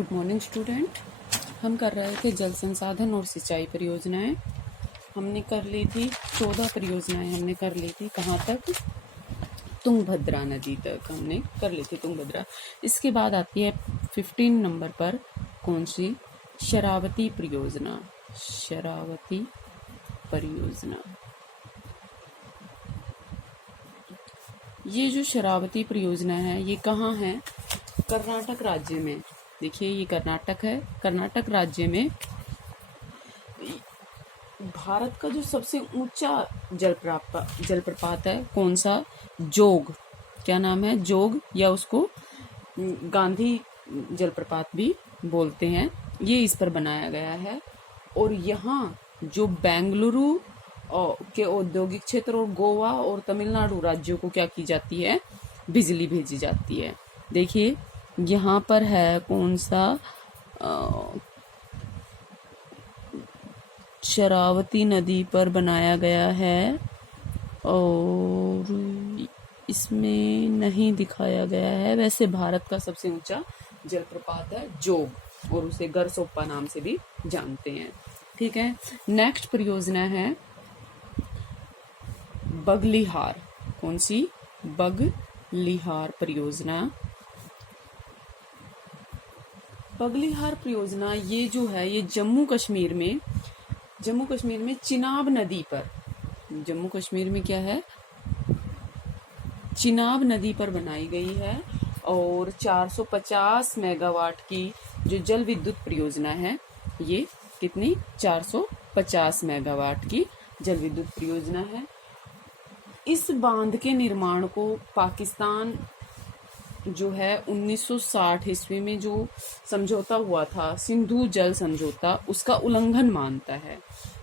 Good morning student. हम कर रहे थे जल संसाधन और सिंचाई परियोजनाएं। हमने कर ली थी 14 परियोजनाएं हमने कर ली थी। कहाँ तक? तुंगभद्रा नदी तक हमने कर ली थी तुंगभद्रा। इसके बाद आती है 15 नंबर पर कौन सी? शरावती परियोजना। शरावती परियोजना। ये जो शरावती परियोजना है ये कहाँ है? कर्नाटक राज्य में। देखिए ये कर्नाटक है। कर्नाटक राज्य में भारत का जो सबसे ऊंचा जलप्रपात है कौन सा? जोग। क्या नाम है? जोग, या उसको गांधी जलप्रपात भी बोलते हैं। ये इस पर बनाया गया है। और यहाँ जो बेंगलुरु के औद्योगिक क्षेत्र और गोवा और तमिलनाडु राज्यों को क्या की जाती है? बिजली भेजी जाती है। देखिए यहाँ पर है कौन सा? शरावती नदी पर बनाया गया है और इसमें नहीं दिखाया गया है। वैसे भारत का सबसे ऊंचा जलप्रपात है जोग, और उसे गरसोप्पा नाम से भी जानते हैं। ठीक है। नेक्स्ट परियोजना है बगलिहार। कौन सी? बगलिहार परियोजना। बगलिहार परियोजना ये जो है ये जम्मू कश्मीर में चिनाब नदी पर, जम्मू कश्मीर में क्या है? चिनाब नदी पर बनाई गई है। और 450 मेगावाट की जो जल विद्युत परियोजना है, ये कितनी? 450 मेगावाट की जल विद्युत परियोजना है। इस बांध के निर्माण को पाकिस्तान जो है 1960 ईस्वी में जो समझौता हुआ था, सिंधु जल समझौता, उसका उल्लंघन मानता है।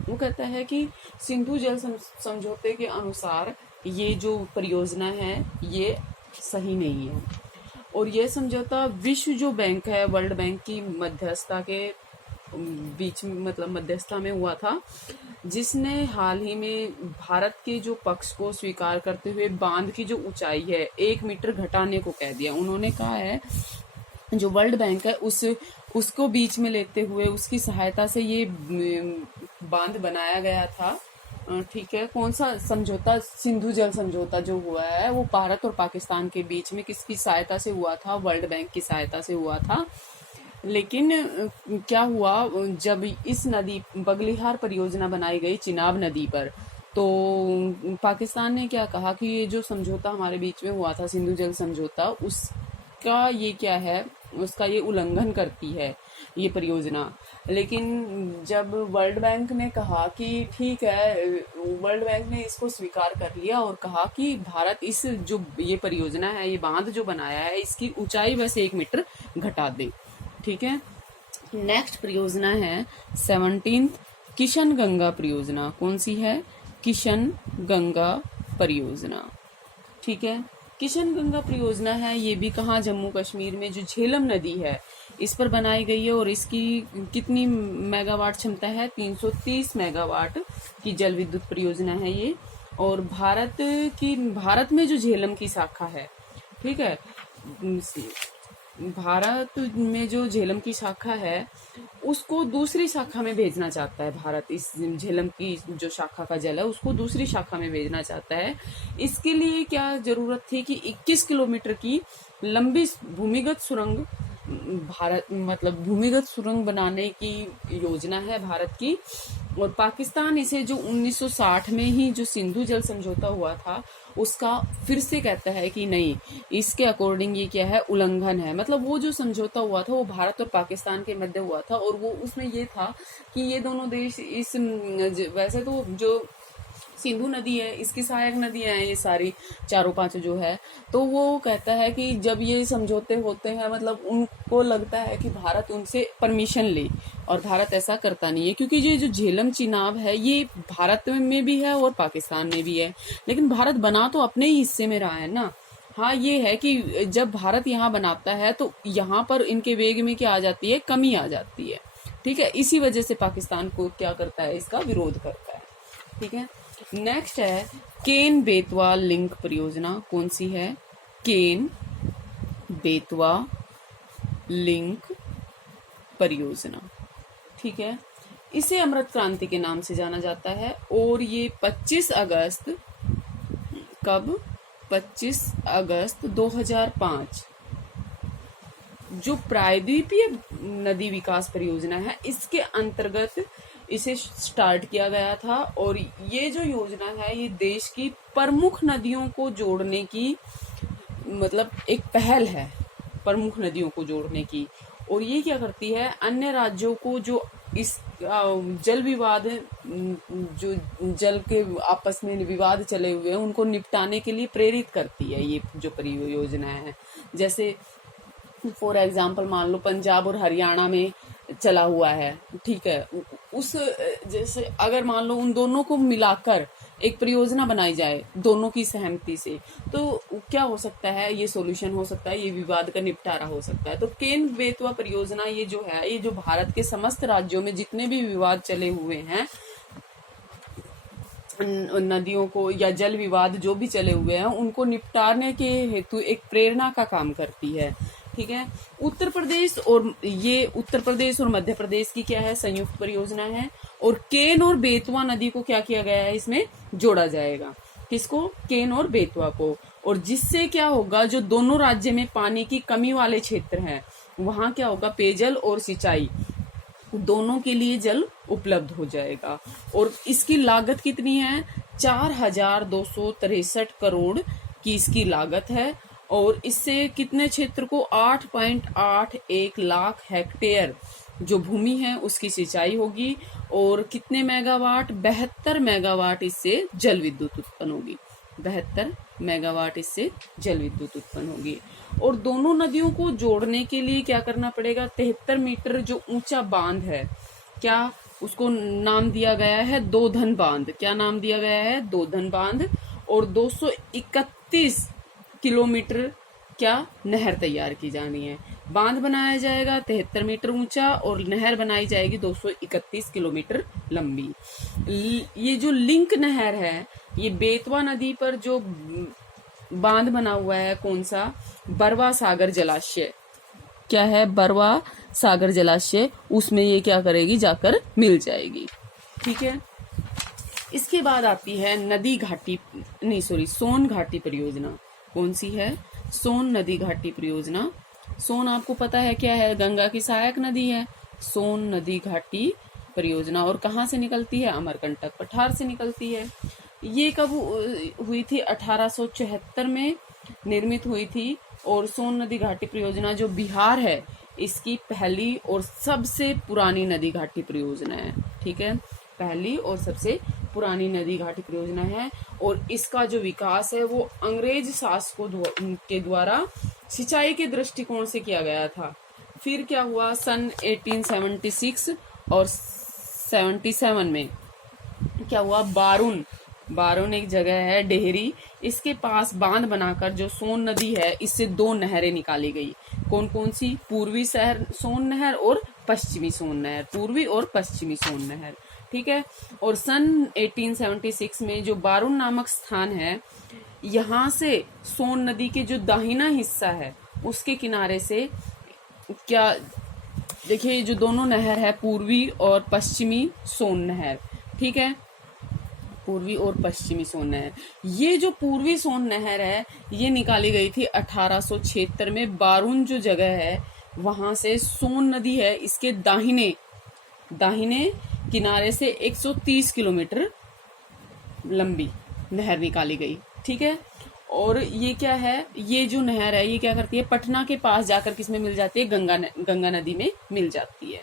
वो कहता है कि सिंधु जल समझौते के अनुसार ये जो परियोजना है ये सही नहीं है। और ये समझौता विश्व जो बैंक है, वर्ल्ड बैंक की मध्यस्थता के बीच में, मतलब मध्यस्थता में हुआ था, जिसने हाल ही में भारत के जो पक्ष को स्वीकार करते हुए बांध की जो ऊंचाई है 1 मीटर घटाने को कह दिया। उन्होंने कहा है जो वर्ल्ड बैंक है उसको बीच में लेते हुए उसकी सहायता से ये बांध बनाया गया था। ठीक है। कौन सा समझौता? सिंधु जल समझौता जो हुआ है वो भारत और पाकिस्तान के बीच में किसकी सहायता से हुआ था? वर्ल्ड बैंक की सहायता से हुआ था। लेकिन क्या हुआ, जब इस नदी बगलिहार परियोजना बनाई गई चिनाब नदी पर, तो पाकिस्तान ने क्या कहा कि ये जो समझौता हमारे बीच में हुआ था, सिंधु जल समझौता, उसका ये क्या है, उसका ये उल्लंघन करती है ये परियोजना। लेकिन जब वर्ल्ड बैंक ने कहा कि ठीक है, वर्ल्ड बैंक ने इसको स्वीकार कर लिया और कहा कि भारत इस जो ये परियोजना है, ये बांध जो बनाया है, इसकी ऊंचाई बस 1 मीटर घटा दे। ठीक है। नेक्स्ट परियोजना है 17 किशन गंगा परियोजना। कौन सी है? किशन गंगा परियोजना। ठीक है। किशन गंगा परियोजना है, ये भी कहाँ? जम्मू कश्मीर में जो झेलम नदी है इस पर बनाई गई है। और इसकी कितनी मेगावाट क्षमता है? 330 मेगावाट की जल विद्युत परियोजना है ये। और भारत में जो झेलम की शाखा है, ठीक है, भारत में जो झेलम की शाखा है उसको दूसरी शाखा में भेजना चाहता है भारत। इस झेलम की जो शाखा का जल है उसको दूसरी शाखा में भेजना चाहता है। इसके लिए क्या जरूरत थी कि 21 किलोमीटर की लंबी भूमिगत सुरंग, भूमिगत सुरंग बनाने की योजना है भारत की। और पाकिस्तान इसे जो 1960 में ही जो सिंधु जल समझौता हुआ था उसका फिर से कहता है कि नहीं, इसके अकॉर्डिंग ये क्या है? उल्लंघन है। मतलब वो जो समझौता हुआ था वो भारत और पाकिस्तान के मध्य हुआ था, और वो उसमें ये था कि ये दोनों देश वैसे तो जो सिंधु नदी है इसकी सहायक नदियां हैं ये सारी, चारों पांच जो है, तो वो कहता है कि जब ये समझौते होते हैं, मतलब उनको लगता है कि भारत उनसे परमिशन ले, और भारत ऐसा करता नहीं है, क्योंकि ये जो झेलम चिनाब है ये भारत में भी है और पाकिस्तान में भी है, लेकिन भारत बना तो अपने ही हिस्से में रहा है ना। हाँ, ये है कि जब भारत यहाँ बनाता है तो यहाँ पर इनके वेग में क्या आ जाती है? कमी आ जाती है। ठीक है। इसी वजह से पाकिस्तान को क्या करता है? इसका विरोध करता है। ठीक है। नेक्स्ट है केन बेतवा लिंक परियोजना। कौन सी है? केन बेतवा लिंक परियोजना। ठीक है, इसे अमृत क्रांति के नाम से जाना जाता है। और ये 25 अगस्त, कब, 25 अगस्त 2005 जो प्रायद्वीपीय नदी विकास परियोजना है, इसके अंतर्गत इसे स्टार्ट किया गया था। और ये जो योजना है, ये देश की प्रमुख नदियों को जोड़ने की मतलब एक पहल है, प्रमुख नदियों को जोड़ने की। और ये क्या करती है, अन्य राज्यों को जो इस जल विवाद, जो जल के आपस में विवाद चले हुए हैं, उनको निपटाने के लिए प्रेरित करती है ये जो परियोजना है। जैसे फॉर एग्जाम्पल मान लो पंजाब और हरियाणा में चला हुआ है, ठीक है, उस जैसे अगर मान लो उन दोनों को मिलाकर एक परियोजना बनाई जाए दोनों की सहमति से, तो क्या हो सकता है, ये सॉल्यूशन हो सकता है, ये विवाद का निपटारा हो सकता है। तो केन बेतवा परियोजना ये जो है, ये जो भारत के समस्त राज्यों में जितने भी विवाद चले हुए हैं, नदियों को या जल विवाद जो भी चले हुए हैं, उनको निपटाने के हेतु एक प्रेरणा का काम करती है। ठीक है, उत्तर प्रदेश और मध्य प्रदेश की क्या है, संयुक्त परियोजना है। और केन और बेतवा नदी को क्या किया गया है, इसमें जोड़ा जाएगा। किसको, केन और बेतवा को। और जिससे क्या होगा, जो दोनों राज्य में पानी की कमी वाले क्षेत्र हैं, वहां क्या होगा, पेयजल और सिंचाई दोनों के लिए जल उपलब्ध हो जाएगा। और इसकी लागत कितनी है, 4263 करोड़ की इसकी लागत है। और इससे कितने क्षेत्र को, 8.81 लाख हेक्टेयर जो भूमि है उसकी सिंचाई होगी। और कितने मेगावाट, 72 मेगावाट इससे जल विद्युत उत्पन्न होगी। 72 मेगावाट इससे जल विद्युत उत्पन्न होगी। और दोनों नदियों को जोड़ने के लिए क्या करना पड़ेगा, 73 मीटर जो ऊंचा बांध है, क्या उसको नाम दिया गया है, दोधन बांध। क्या नाम दिया गया है, दोधन बांध। और 231 किलोमीटर क्या नहर तैयार की जानी है। बांध बनाया जाएगा 73 मीटर ऊंचा और नहर बनाई जाएगी 231 किलोमीटर लंबी। ये जो लिंक नहर है, ये बेतवा नदी पर जो बांध बना हुआ है, कौन सा, बरवा सागर जलाशय, क्या है, बरवा सागर जलाशय, उसमें ये क्या करेगी, जाकर मिल जाएगी। ठीक है, इसके बाद आती है सोन घाटी परियोजना। कौन सी है, सोन नदी घाटी परियोजना। सोन आपको पता है क्या है, गंगा की सहायक नदी है। सोन नदी घाटी परियोजना और कहाँ से निकलती है, अमरकंटक पठार से निकलती है। ये कब हुई थी, 1874 में निर्मित हुई थी। और सोन नदी घाटी परियोजना जो बिहार है, इसकी पहली और सबसे पुरानी नदी घाटी परियोजना है। ठीक है, पहली और सबसे पुरानी नदी घाटी परियोजना है। और इसका जो विकास है वो अंग्रेज शासकों के द्वारा सिंचाई के दृष्टिकोण से किया गया था। फिर क्या हुआ, सन 1876 और 77 में क्या हुआ, बारून एक जगह है डेहरी, इसके पास बांध बनाकर जो सोन नदी है, इससे 2 नहरें निकाली गई। कौन कौन सी, पूर्वी सोन नहर और पश्चिमी सोन नहर, पूर्वी और पश्चिमी सोन नहर। ठीक है, और सन 1876 में जो बारून नामक स्थान है, यहाँ से सोन नदी के जो दाहिना हिस्सा है, उसके किनारे से क्या, देखिए जो दोनों नहर है, पूर्वी और पश्चिमी सोन नहर। ठीक है, पूर्वी और पश्चिमी सोन नहर। ये जो पूर्वी सोन नहर है, ये निकाली गई थी 1876 में। बारून जो जगह है, वहां से सोन नदी है, इसके दाहिने किनारे से 130 किलोमीटर लंबी नहर निकाली गई। ठीक है, और ये क्या है, ये जो नहर है, ये क्या करती है, पटना के पास जाकर किसमें मिल जाती है, गंगा नदी में मिल जाती है।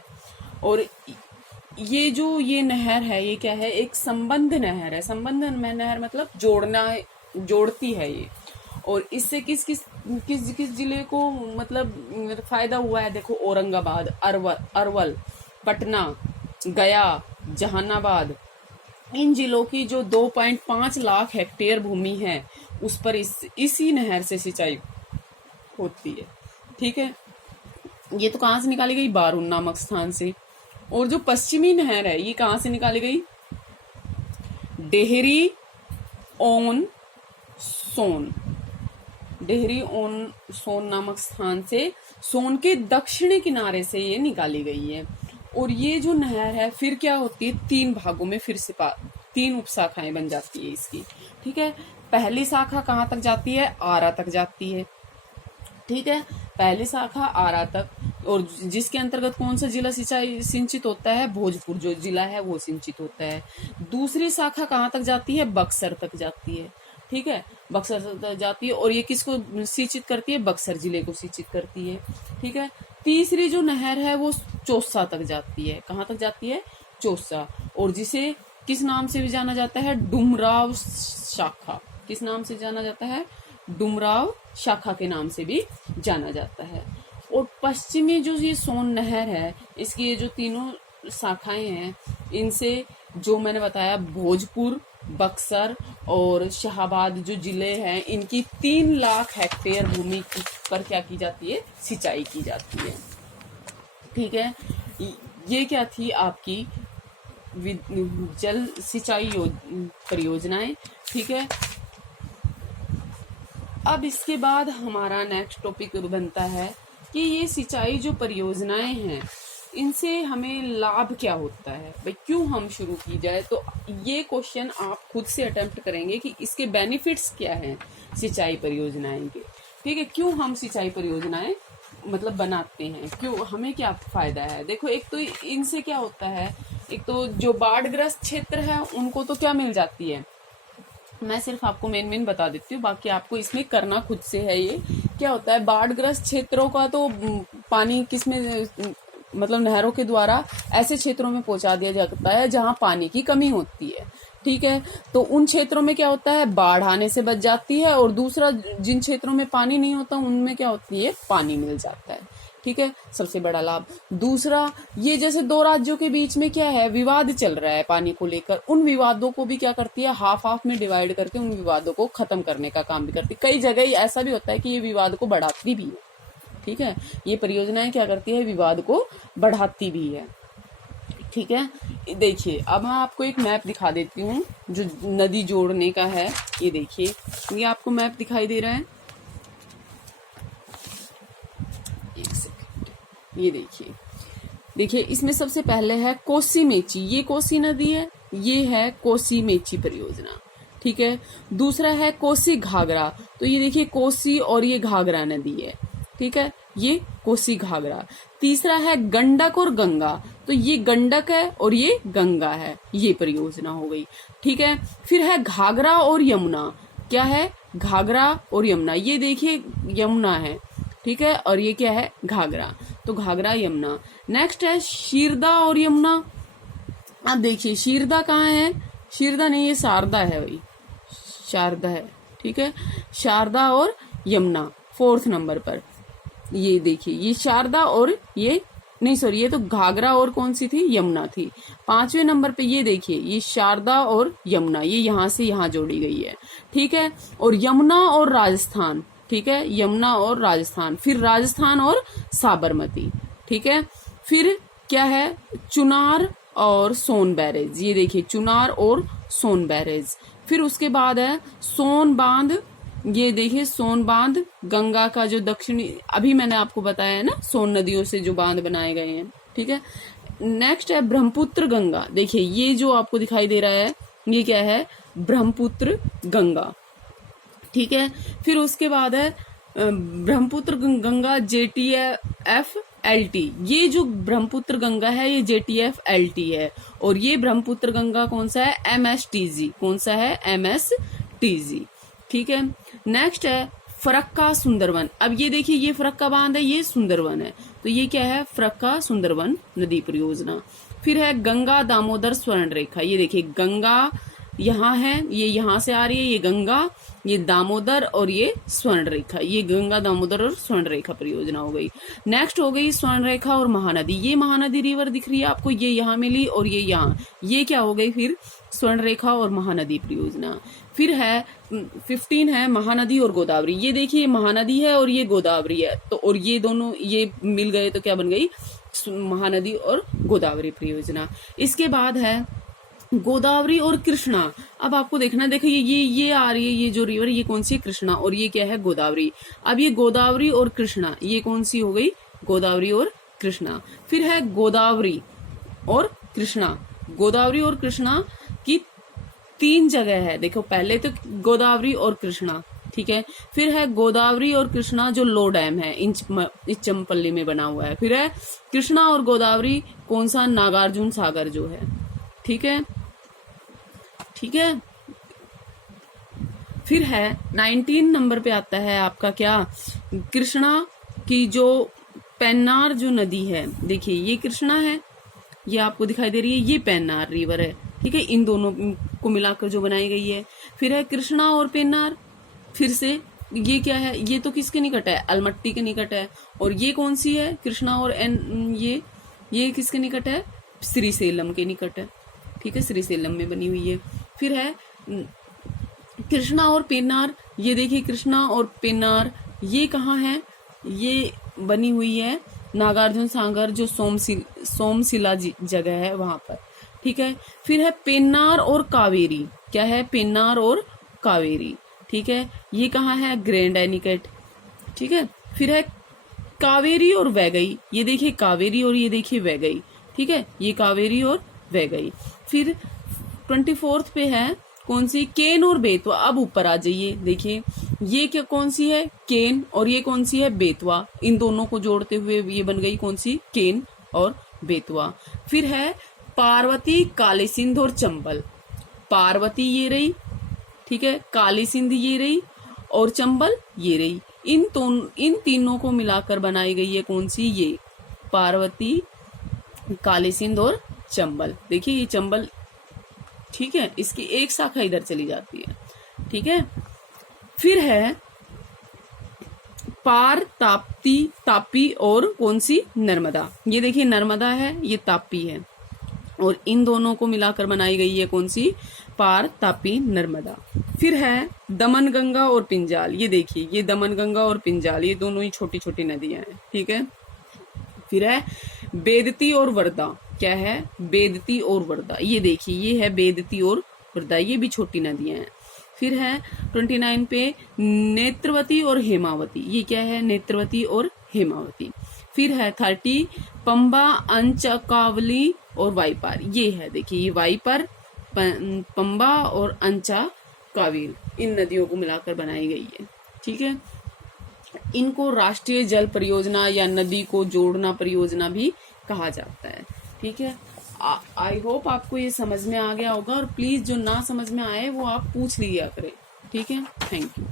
और ये नहर है, ये क्या है, एक संबंध नहर है। संबंध नहर मतलब जोड़ती है ये। और इससे किस जिले को मतलब फायदा हुआ है, देखो, औरंगाबाद, अरवल, पटना, गया, जहानाबाद, इन जिलों की जो 2.5 लाख हेक्टेयर भूमि है, उस पर इसी नहर से सिंचाई होती है। ठीक है, ये तो कहाँ से निकाली गई, बारून नामक स्थान से। और जो पश्चिमी नहर है, ये कहाँ से निकाली गई, डेहरी ऑन सोन, डेहरी ऑन सोन नामक स्थान से सोन के दक्षिणी किनारे से ये निकाली गई है। और ये जो नहर है फिर क्या होती है, 3 भागों में फिर से 3 उपशाखाएं बन जाती है इसकी। ठीक है, पहली शाखा कहाँ तक जाती है, आरा तक जाती है। ठीक है, पहली शाखा आरा तक, और जिसके अंतर्गत कौन सा जिला सिंचाई सिंचित होता है, भोजपुर जो जिला है वो सिंचित होता है। दूसरी शाखा कहाँ तक जाती है, बक्सर तक जाती है। ठीक है, बक्सर तक जाती है, और ये किसको सिंचित करती है, बक्सर जिले को सिंचित करती है। ठीक है, तीसरी जो नहर है वो चौसा तक जाती है। कहाँ तक जाती है, चौसा, और जिसे किस नाम से भी जाना जाता है, डुमराव शाखा। किस नाम से जाना जाता है, डुमराव शाखा के नाम से भी जाना जाता है। और पश्चिमी जो ये सोन नहर है, इसकी ये जो तीनों शाखाएं हैं, इनसे जो मैंने बताया भोजपुर, बक्सर और शाहाबाद जो जिले हैं, इनकी 3 लाख हेक्टेयर भूमि पर क्या की जाती है, सिंचाई की जाती है। ठीक है, ये क्या थी आपकी जल सिंचाई परियोजनाएं। ठीक है, अब इसके बाद हमारा नेक्स्ट टॉपिक बनता है कि ये सिंचाई जो परियोजनाएं हैं, इनसे हमें लाभ क्या होता है, भाई क्यों हम शुरू की जाए। तो ये क्वेश्चन आप खुद से अटेम्प्ट करेंगे कि इसके बेनिफिट्स क्या हैं सिंचाई परियोजनाएं के। ठीक है, क्यों हम सिंचाई परियोजनाएं मतलब बनाते हैं, क्यों हमें क्या फायदा है। देखो, एक तो इनसे क्या होता है, एक तो जो बाढ़ग्रस्त क्षेत्र है उनको तो क्या मिल जाती है, मैं सिर्फ आपको मेन बता देती हूँ, बाकी आपको इसमें करना खुद से है। ये क्या होता है, बाढ़ग्रस्त क्षेत्रों का तो पानी किसमें मतलब नहरों के द्वारा ऐसे क्षेत्रों में पहुंचा दिया जाता है जहां पानी की कमी होती है। ठीक है, तो उन क्षेत्रों में क्या होता है, बाढ़ आने से बच जाती है, और दूसरा जिन क्षेत्रों में पानी नहीं होता उनमें क्या होती है, पानी मिल जाता है। ठीक है, सबसे बड़ा लाभ। दूसरा, ये जैसे 2 राज्यों के बीच में क्या है, विवाद चल रहा है पानी को लेकर, उन विवादों को भी क्या करती है, हाफ में डिवाइड करके उन विवादों को खत्म करने का काम भी करती है। कई जगह ऐसा भी होता है कि ये विवाद को बढ़ाती भी है। ठीक है, ये परियोजनाएं क्या करती है, विवाद को बढ़ाती भी है। ठीक है, देखिए अब मैं आपको एक मैप दिखा देती हूँ जो नदी जोड़ने का है। ये देखिए, ये आपको मैप दिखाई दे रहा है, एक सेकंड, ये देखिए इसमें सबसे पहले है कोसी मेची, ये कोसी नदी है, ये है कोसी मेची परियोजना। ठीक है, दूसरा है कोसी घाघरा, तो ये देखिए कोसी और ये घाघरा नदी है। ठीक है, ये कोसी घाघरा। तीसरा है गंडक और गंगा, तो ये गंडक है और ये गंगा है, ये परियोजना हो गई। ठीक है, फिर है घाघरा और यमुना, क्या है, घाघरा और यमुना, ये देखिए यमुना है। ठीक है, और ये क्या है, घाघरा, तो घाघरा यमुना। नेक्स्ट है शीरदा और यमुना। अब देखिए शीरदा कहाँ है, शीरदा नहीं, ये शारदा है भाई, शारदा है। ठीक है, शारदा और यमुना 4th नंबर पर। ये देखिए, ये शारदा और ये नहीं, सॉरी, ये तो घाघरा और कौन सी थी, यमुना थी। 5वें नंबर पे ये देखिए, ये शारदा और यमुना, ये यहाँ से यहाँ जोड़ी गई है। ठीक है, और यमुना और राजस्थान। ठीक है, यमुना और राजस्थान, फिर राजस्थान और साबरमती। ठीक है, फिर क्या है, चुनार और सोन बैरेज, ये देखिए चुनार और सोन बैरेज। फिर उसके बाद है सोन बांध, ये देखिए सोन बांध, गंगा का जो दक्षिणी, अभी मैंने आपको बताया है ना, सोन नदियों से जो बांध बनाए गए हैं। ठीक है, नेक्स्ट है ब्रह्मपुत्र गंगा, देखिए ये जो आपको दिखाई दे रहा है, ये क्या है, ब्रह्मपुत्र गंगा। ठीक है, फिर उसके बाद है ब्रह्मपुत्र गंगा JTF-LT, ये जो ब्रह्मपुत्र गंगा है ये JTF-LT है, और ये ब्रह्मपुत्र गंगा कौन सा है, MSTG, कौन सा है, MSTG। ठीक है, नेक्स्ट है फरक्का सुंदरवन। अब ये देखिए, ये फरक्का बांध है, ये सुंदरवन है, तो ये क्या है, फरक्का सुंदरवन नदी परियोजना। फिर है गंगा दामोदर स्वर्ण रेखा, ये देखिए गंगा यहाँ है, ये यहाँ से आ रही है, ये गंगा, ये दामोदर और ये स्वर्ण रेखा, ये गंगा दामोदर और स्वर्ण रेखा परियोजना हो गई। नेक्स्ट हो गई स्वर्ण रेखा और महानदी, ये महानदी रिवर दिख रही है आपको, ये यहाँ मिली और ये यहाँ, ये क्या हो गई फिर स्वर्ण रेखा और महानदी परियोजना। फिर है 15 है महानदी और गोदावरी, ये देखिए महानदी है और ये गोदावरी है, तो और ये दोनों ये मिल गए तो क्या बन गई, महानदी और गोदावरी परियोजना। इसके बाद है गोदावरी और कृष्णा। अब आपको देखना, देखिए ये आ रही है, ये जो रिवर, ये कौन सी है? कृष्णा, और ये क्या है? गोदावरी। अब ये गोदावरी और कृष्णा, ये कौन सी हो गई? गोदावरी और कृष्णा। फिर है गोदावरी और कृष्णा। गोदावरी और कृष्णा की 3 जगह है। देखो, पहले तो गोदावरी और कृष्णा, ठीक है। फिर है गोदावरी और कृष्णा जो लो डैम है, इंचमपल्ली में बना हुआ है। फिर है कृष्णा और गोदावरी, कौन सा? नागार्जुन सागर जो है, ठीक है, ठीक है। फिर है 19 नंबर पे आता है आपका क्या? कृष्णा की जो पेन्नार जो नदी है, देखिए ये कृष्णा है, ये आपको दिखाई दे रही है, ये पेन्नार रिवर है, ठीक है। इन दोनों को मिलाकर जो बनाई गई है। फिर है कृष्णा और पेन्नार। फिर से ये क्या है? ये तो किसके निकट है? अलमट्टी के निकट है। और ये कौन सी है? कृष्णा और ये किसके निकट है? श्रीसेलम के निकट है, ठीक है, श्रीसेलम में बनी हुई है। फिर है कृष्णा और पेन्नार। ये देखिए कृष्णा और पेन्नार, ये कहाँ है? ये बनी हुई है नागार्जुन सागर जो सोमशिला जगह है वहां पर, ठीक है। फिर है पेन्नार और कावेरी। क्या है? पेन्नार और कावेरी, ठीक है। ये कहाँ है? ग्रैंड एनिकट, ठीक है। फिर है कावेरी और वैगई। ये देखिए कावेरी और ये देखिए वैगई, ठीक है, ये कावेरी और वैगई। फिर 24th पे है कौन सी? केन और बेतवा। अब ऊपर आ जाइए, देखिए ये क्या कौन सी है? केन, और ये कौन सी है? बेतवा। इन दोनों को जोड़ते हुए ये बन गई कौन सी? केन और बेतवा। फिर है पार्वती, काली सिंध और चंबल। पार्वती ये रही, ठीक है, काली सिंध ये रही, और चंबल ये रही। इन तीनों को मिलाकर बनाई गई है कौन सी? ये पार्वती, काली सिंध और चंबल। देखिए ये चंबल, ठीक है, इसकी एक शाखा इधर चली जाती है, ठीक है। फिर है पार, ताप्ती, तापी और कौन सी? नर्मदा। ये देखिए नर्मदा है, ये तापी है, और इन दोनों को मिलाकर बनाई गई है कौन सी? पार, तापी, नर्मदा। फिर है दमन गंगा और पिंजाल। ये देखिए ये दमन गंगा और पिंजाल, ये दोनों ही छोटी छोटी नदियां हैं, ठीक है। फिर है बेदती और वर्धा। क्या है? बेदती और वर्धा। ये देखिए ये है बेदती और वर्धा, ये भी छोटी नदियां हैं। फिर है 29 पे नेत्रवती और हेमावती। ये क्या है? नेत्रवती और हेमावती। फिर है 30 पंबा, अंचकावली और वाईपार। ये है, देखिए ये वाईपार, पंबा और अंचा काविल, इन नदियों को मिलाकर बनाई गई है, ठीक है। इनको राष्ट्रीय जल परियोजना या नदी को जोड़ना परियोजना भी कहा जाता है, ठीक है। आई होप आपको ये समझ में आ गया होगा, और प्लीज जो ना समझ में आए वो आप पूछ लिया करें, ठीक है। Thank you.